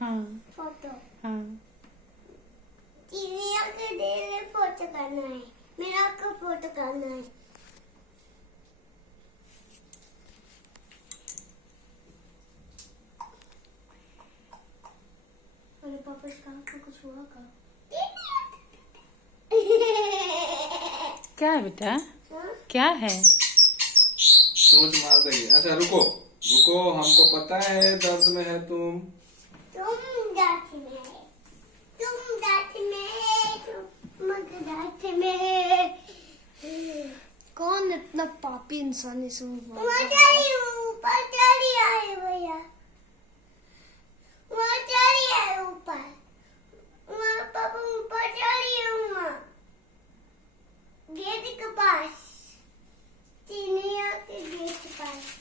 हाँ फोटो हाँ। चिड़िया के लिए फोटो करना है, मेरा को फोटो करना है। अरे पापा इस काम को कुछ हुआ का? क्या है बेटा, हाँ? क्या है? चोंच मार देगी। अच्छा रुको रुको, हमको पता है दर्द में है तुम। तुम दांत में है, तुम दांत में है, तुम मगर दांत में है। कौन इतना पापी इंसान है इसमें? ऊपर चढ़ी आए भैया, वहाँ चढ़ी आए ऊपर, वहाँ पापा ऊपर चढ़ी है, वहाँ गेट के पास, चिड़िया के गेट के पास।